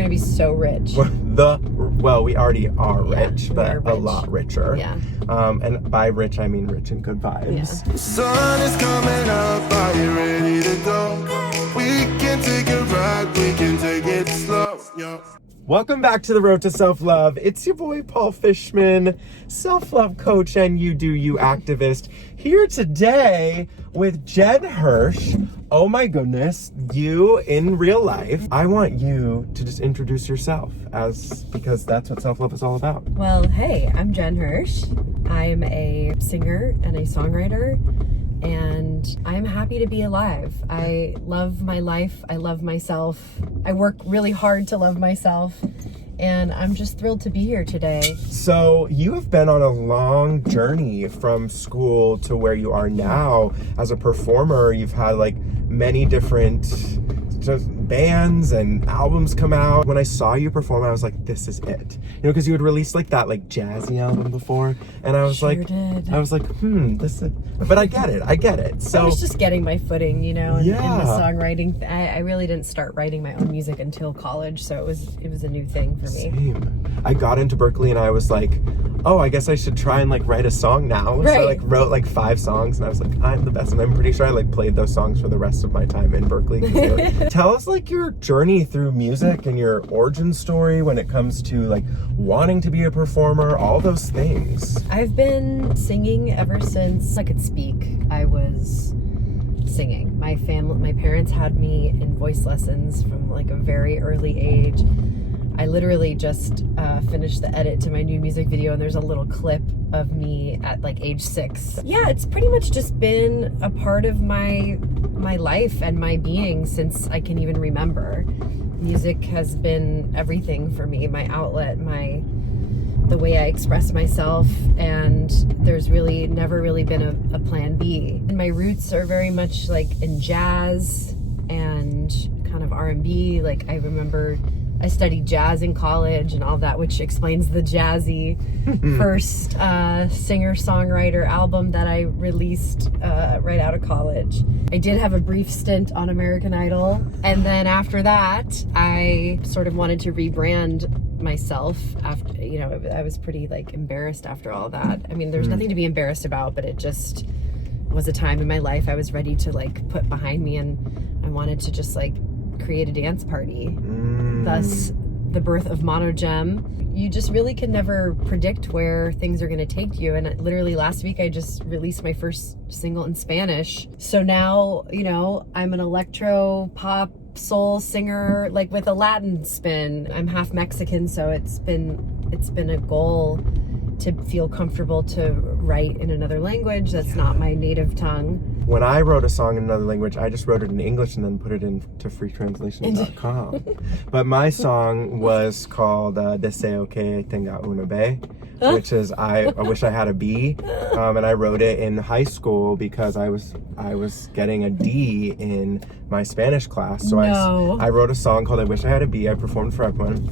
going to be so rich. Well, we already are rich, but rich. a lot richer. Yeah. And by rich, I mean rich and good vibes. Yeah. Sun is coming up, are you ready to go? We can take a ride, we can take it slow. Yeah. Welcome back to the Road to Self-Love. It's your boy, Paul Fishman, self-love coach and you do you activist, here today with Jen Hirsh. Oh my goodness, you in real life. I want you to just introduce yourself because that's what self-love is all about. Well, hey, I'm Jen Hirsh. I'm a singer and a songwriter, and I'm happy to be alive. I love my life. I love myself. I work really hard to love myself, and I'm just thrilled to be here today. So you have been on a long journey from school to where you are now as a performer. You've had like many different bands and albums come out. When I saw you perform, I was like, this is it. You know, because you had released like that like jazzy album before, and I was this is, but I get it. So I was just getting my footing, you know, in the Yeah. songwriting. I really didn't start writing my own music until college, so it was a new thing for me. Same. I got into Berkeley and I was like, oh, I guess I should try and like write a song now. Right. So I like wrote like 5 songs and I was like, I'm the best. And I'm pretty sure I like played those songs for the rest of my time in Berkeley. Tell us like your journey through music and your origin story when it comes to like wanting to be a performer, all those things. I've been singing ever since I could speak. I was singing. My parents had me in voice lessons from like a very early age. I literally just finished the edit to my new music video, and there's a little clip of me at like age 6. Yeah, it's pretty much just been a part of my life and my being since I can even remember. Music has been everything for me, my outlet, the way I express myself, and there's really never really been a plan B. And my roots are very much like in jazz and kind of R&B. Like I remember I studied jazz in college and all that, which explains the jazzy first singer-songwriter album that I released right out of college. I did have a brief stint on American Idol, and then after that, I sort of wanted to rebrand myself after, you know, I was pretty like embarrassed after all that. I mean, there's nothing to be embarrassed about, but it just was a time in my life I was ready to like put behind me, and I wanted to just like create a dance party. Thus the birth of Monogem. You just really can never predict where things are going to take you, and literally last week I just released my first single in Spanish. So now, you know, I'm an electro pop soul singer like with a Latin spin. I'm half Mexican, so it's been a goal to feel comfortable to write in another language that's not my native tongue. When I wrote a song in another language, I just wrote it in English and then put it into freetranslation.com. But my song was called Deseo que tenga una B, which is I wish I had a B. And I wrote it in high school because I was getting a D in my Spanish class. So I wrote a song called I Wish I Had a B. I performed for everyone.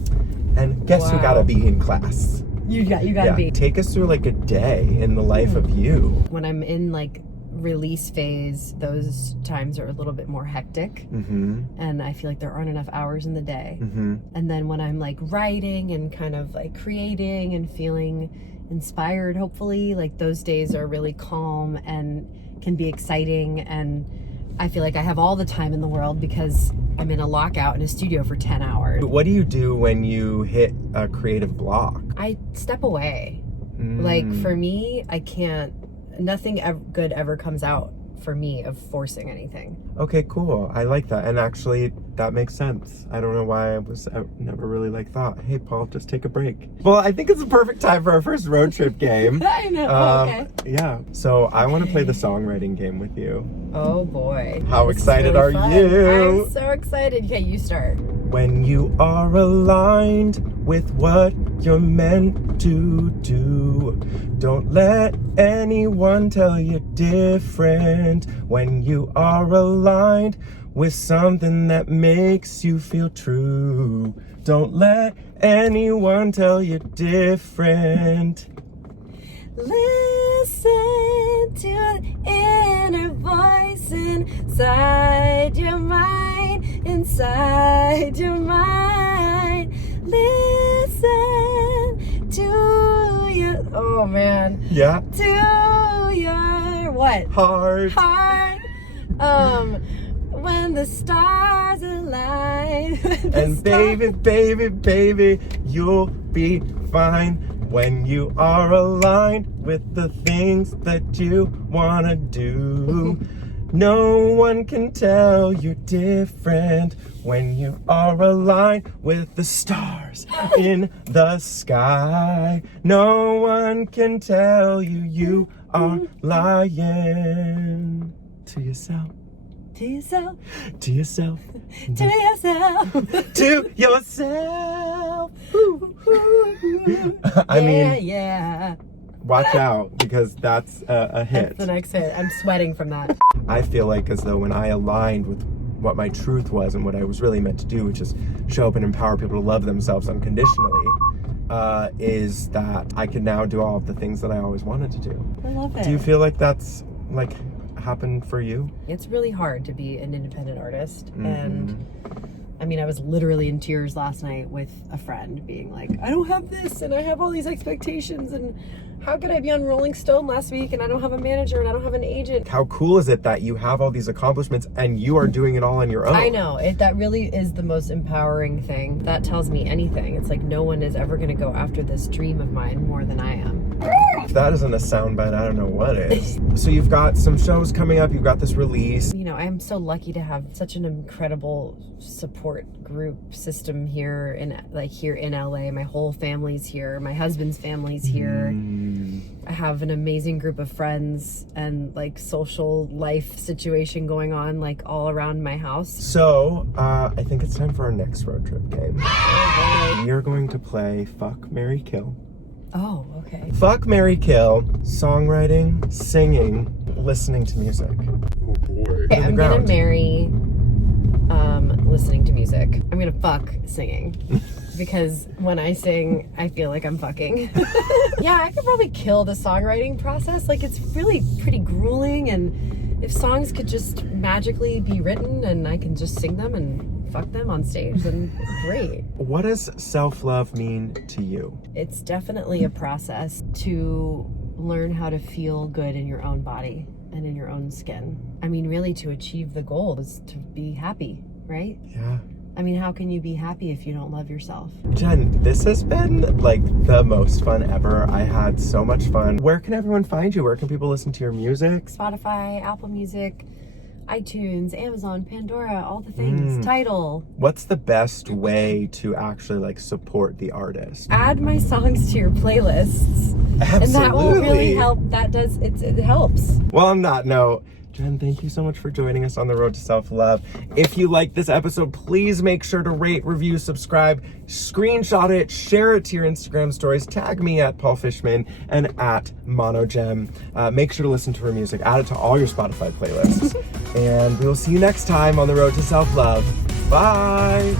And guess who got a B in class? You got a B. Take us through like a day in the life of you. When I'm in like release phase, those times are a little bit more hectic, and I feel like there aren't enough hours in the day. And then when I'm like writing and kind of like creating and feeling inspired, hopefully, like those days are really calm and can be exciting, and I feel like I have all the time in the world because I'm in a lockout in a studio for 10 hours. What do you do when you hit a creative block? I step away. Like for me, nothing good ever comes out for me of forcing anything. Okay, cool. I like that. And actually, that makes sense. I don't know why I never really like thought, hey, Paul, just take a break. Well, I think it's a perfect time for our first road trip game. I know. Okay. Yeah. So I want to play the songwriting game with you. Oh boy. How excited are you? I'm so excited. Okay, you start. When you are aligned with what you're meant to do, don't let anyone tell you different. When you are aligned with something that makes you feel true, don't let anyone tell you different. Listen to the inner voice inside your mind, inside your mind. Oh man. Yeah. To your what? Heart. When the stars align. And baby, you'll be fine when you are aligned with the things that you wanna do. No one can tell you're different when you are aligned with the stars in the sky. No one can tell you are lying to yourself. To yourself. To yourself. To yourself. To yourself. I mean, yeah. watch out, because that's a hit. That's the next hit. I'm sweating from that. I feel like as though when I aligned with what my truth was and what I was really meant to do, which is show up and empower people to love themselves unconditionally, is that I can now do all of the things that I always wanted to do. I love it. Do you feel like that's like happened for you? It's really hard to be an independent artist. Mm-hmm. And I mean, I was literally in tears last night with a friend being like, I don't have this and I have all these expectations, and how could I be on Rolling Stone last week and I don't have a manager and I don't have an agent? How cool is it that you have all these accomplishments and you are doing it all on your own? I know. That really is the most empowering thing. That tells me anything. It's like no one is ever going to go after this dream of mine more than I am. If that isn't a soundbite, I don't know what is. So you've got some shows coming up, you've got this release. You know, I'm so lucky to have such an incredible support group system here in LA. My whole family's here. My husband's family's here. I have an amazing group of friends and like social life situation going on like all around my house. So, I think it's time for our next road trip game. We are going to play Fuck, Marry, Kill. Oh, okay. Fuck, marry, kill, songwriting, singing, listening to music. Oh boy. Okay, I'm gonna marry listening to music. I'm gonna fuck singing. Because when I sing, I feel like I'm fucking. Yeah, I could probably kill the songwriting process. Like, it's really pretty grueling, and if songs could just magically be written and I can just sing them and fuck them on stage, then great. What does self-love mean to you? It's definitely a process to learn how to feel good in your own body and in your own skin. I mean, really, to achieve the goal is to be happy, right? Yeah. I mean, how can you be happy if you don't love yourself? Jen, this has been like the most fun ever. I had so much fun. Where can everyone find you? Where can people listen to your music? Spotify, Apple Music, iTunes, Amazon, Pandora, all the things. Tidal. What's the best way to actually like support the artist? Add my songs to your playlists. Absolutely. And that will really help. It helps. Well, on that note, Jen, thank you so much for joining us on the road to self-love. If you like this episode, please make sure to rate, review, subscribe, screenshot it, share it to your Instagram stories, tag me at Paul Fishman and at Monogem. Make sure to listen to her music, add it to all your Spotify playlists. And we will see you next time on the road to self-love. Bye.